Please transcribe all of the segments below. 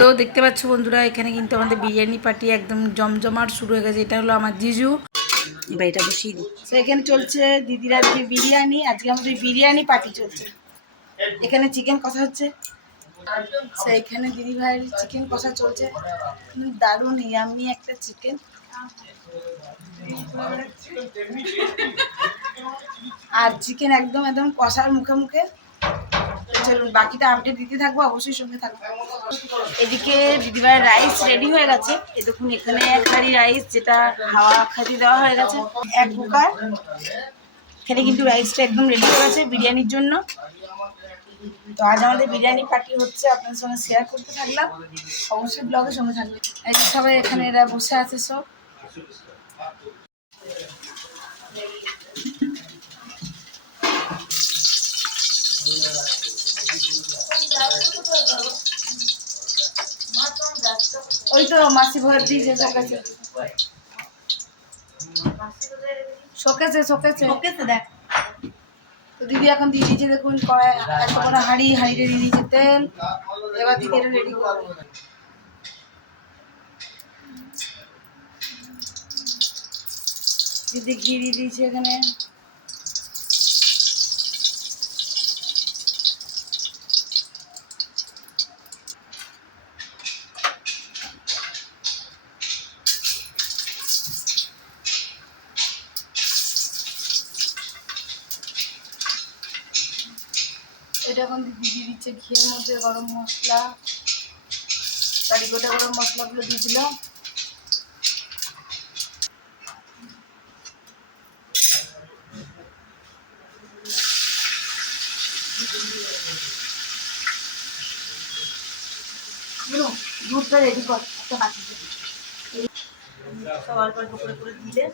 তো দেখতে পাচ্ছ বন্ধুরা, এখানে কিন্তু আমাদের বিরিয়ানি পার্টি একদম জমজমাট শুরু হয়ে গেছে। এটা হলো আমার জিজু। এবার এটা বসিয়ে দিই। তো এখানে চলছে দিদির আজকে বিরিয়ানি। আজকে আমাদের বিরিয়ানি পার্টি চলছে। এখানে চিকেন কষা হচ্ছে। এখানে দিদি ভাইয়ের চিকেন কষা চলছে। দারুণ ইয়াম্মি একটা চিকেন। আর চিকেন একদম একদম কষার মুখে মুখে। চলুন বাকিটা আপডেট দিতে থাকবো, অবশ্যই সঙ্গে থাকবো। এদিকে দিদিভাইয়ের রাইস রেডি হয়ে গেছে। এই দেখুন এখানে এক হাঁড়ি রাইস, যেটা হাওয়া খাতি দেওয়া হয়ে গেছে, এক কুকার। এখানে কিন্তু রাইসটা একদম রেডি হয়ে গেছে বিরিয়ানির জন্য। তো আজ আমাদের বিরিয়ানি পার্টি হচ্ছে, আপনাদের সঙ্গে শেয়ার করতে থাকলাম, অবশ্যই ব্লগের সঙ্গে থাকবে। এই যে সবাই এখানে এরা বসে আছে সব। ওই তো মাসি ভর দিয়েছে শোকেছে, শোকেছে শোকেছে শোকেছে দেখ। তো দিদি এখন দিয়ে দিয়েছে, দেখুন কড়াই এত বড় হাঁড়িতে দিয়ে দিয়েছে তেল। এবার দিদি এটা রেডি করবে। দিদি ঘি দিয়ে দিয়েছে এখানে। এটা এখন দিদি দিয়ে দিচ্ছে ঘিয়ের মধ্যে গরম মশলা, কারি গোটা গরম মশলাগুলো দিয়ে দিল। দুধটা রেডি কর একটা বাটিতে, সব অল্প অল্প করে করে দিলে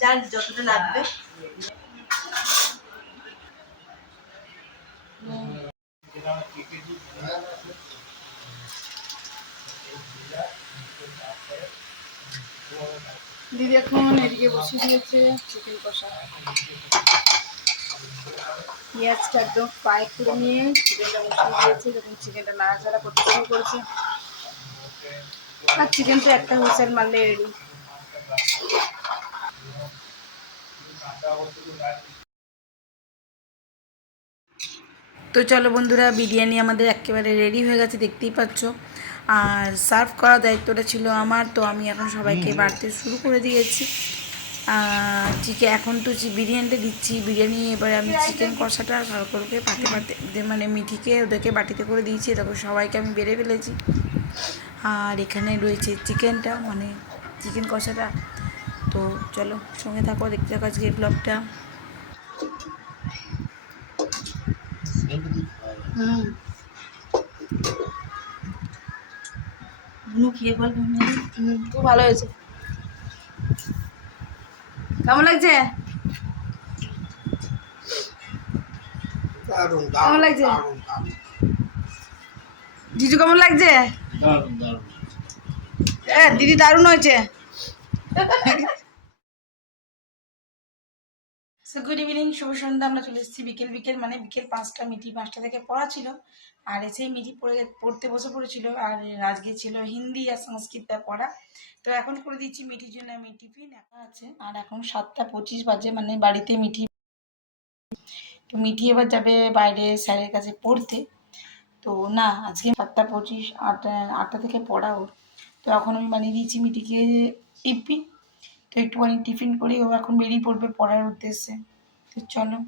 চাল যতটা লাগবে। দিদি এখন এদিকে বসিয়ে দিয়েছে চিকেন কষা। পেঁয়াজটা একদম ফ্রাই করে নিয়ে চিকেনটা বসিয়ে দিয়েছে। যখন চিকেনটা নাড়াচাড়া করতে শুরু করেছে, আর চিকেন তো একটা হুইসেল মারলে রেডি। তো চলো বন্ধুরা, বিরিয়ানি আমাদের একেবারে রেডি হয়ে গেছে, দেখতেই পাচ্ছ। আর সার্ভ করার দায়িত্বটা ছিল আমার, তো আমি এখন সবাইকে বাড়তে শুরু করে দিয়েছি। চিকেন এখন তো বিরিয়ানিটা দিচ্ছি। বিরিয়ানি এবারে আমি চিকেন কষাটা সরকারকে পাতে পাতে মানে মিঠিকে ওদেরকে বাটিতে করে দিয়েছি। তারপর সবাইকে আমি বেড়ে ফেলেছি। আর এখানে রয়েছে চিকেনটা, মানে চিকেন কষাটা। তো চলো সঙ্গে থাকো, দেখতে থাকো আজকে ব্লগটা। খেয়ে বল খুব ভালো হয়েছে। কেমন লাগছে? কেমন লাগছে জিজু? কেমন লাগছে? দিদি দারুণ হয়েছে। গুড ইভিনিং, শুভ সন্ধ্যা। আমরা চলে এসেছি বিকেল বিকেল, মানে বিকেল 5টা, মিটি 5টা থেকে পড়া ছিল। আর এসেই মিটি পড়তে বসে পড়েছিল। আর আজকে ছিল হিন্দি আর সংস্কৃতটা পড়া। তো এখন করে দিচ্ছি মিটির জন্য আমি টিফিন। একা আছে আর এখন 7টা 25 বাজে, মানে বাড়িতে মিটি। তো মিটি এবার যাবে বাইরে স্যারের কাছে পড়তে। তো না, আজকে 7টা 25, 8টা থেকে পড়া ওর। তো এখন আমি বানিয়ে দিয়েছি মিটিকে টিফিন। তো একটুখানি টিফিন করেই ও এখন বেরিয়ে পড়বে পড়ার উদ্দেশ্যে। তো চলো।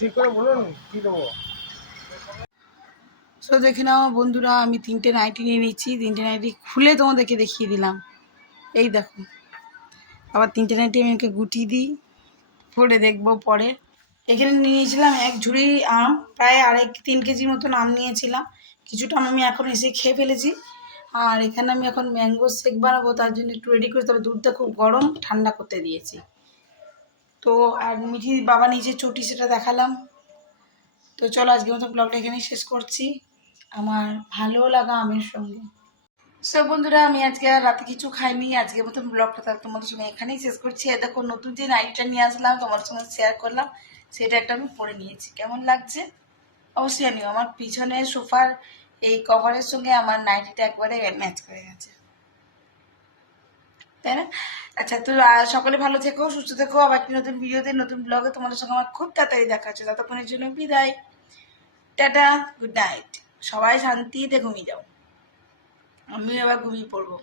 ঠিক করে বলুন কি দেবো। তো দেখে নাও বন্ধুরা, আমি 3টে নাইটি নিয়ে নিচ্ছি। 3টে নাইটি খুলে তোমাদেরকে দেখিয়ে দিলাম। এই দেখো, আবার 3টে নাইটি আমি ওকে গুটিয়ে দিই, পরে দেখবো পরে। এখানে নিয়ে নিয়েছিলাম 1 ঝুড়ি আম, প্রায় 3 কেজির মতন আম নিয়েছিলাম। কিছুটা আম আমি এখন এসে খেয়ে ফেলেছি। আর এখানে আমি এখন ম্যাঙ্গো শেক বানাবো, তার জন্য একটু রেডি করে, তবে দুধটা খুব গরম, ঠান্ডা করতে দিয়েছি। তো আর মিঠি বাবা নিজে চটি, সেটা দেখালাম। তো চলো আজকের মতো ব্লগটা এখানেই শেষ করছি, আমার ভালো লাগা আমের সঙ্গে। সব বন্ধুরা, আমি আজকে আর রাতে কিছু খাইনি। আজকের মতন ব্লগটা তোমাদের সঙ্গে এখানেই শেষ করছি। দেখো, নতুন যে নাইটিটা নিয়ে আসলাম তোমাদের সঙ্গে শেয়ার করলাম, সেটা একটা আমি পরে নিয়েছি। কেমন লাগছে অবশ্যই জানিও। আমার পিছনে সোফার এই কভারের সঙ্গে আমার নাইটিটা একবারে ম্যাচ করে গেছে, তাই না? আচ্ছা, তো সকলে ভালো থেকো, সুস্থ থেকো। আবার একটি নতুন ভিডিওতে, নতুন ব্লগে তোমাদের সঙ্গে আমার খুব তাড়াতাড়ি দেখা হচ্ছে। ততক্ষণের জন্য বিদায়, টাটা, গুড নাইট। সবাই শান্তিতে ঘুমিয়ে যাও, আমিও এবার ঘুমিয়ে পড়বো।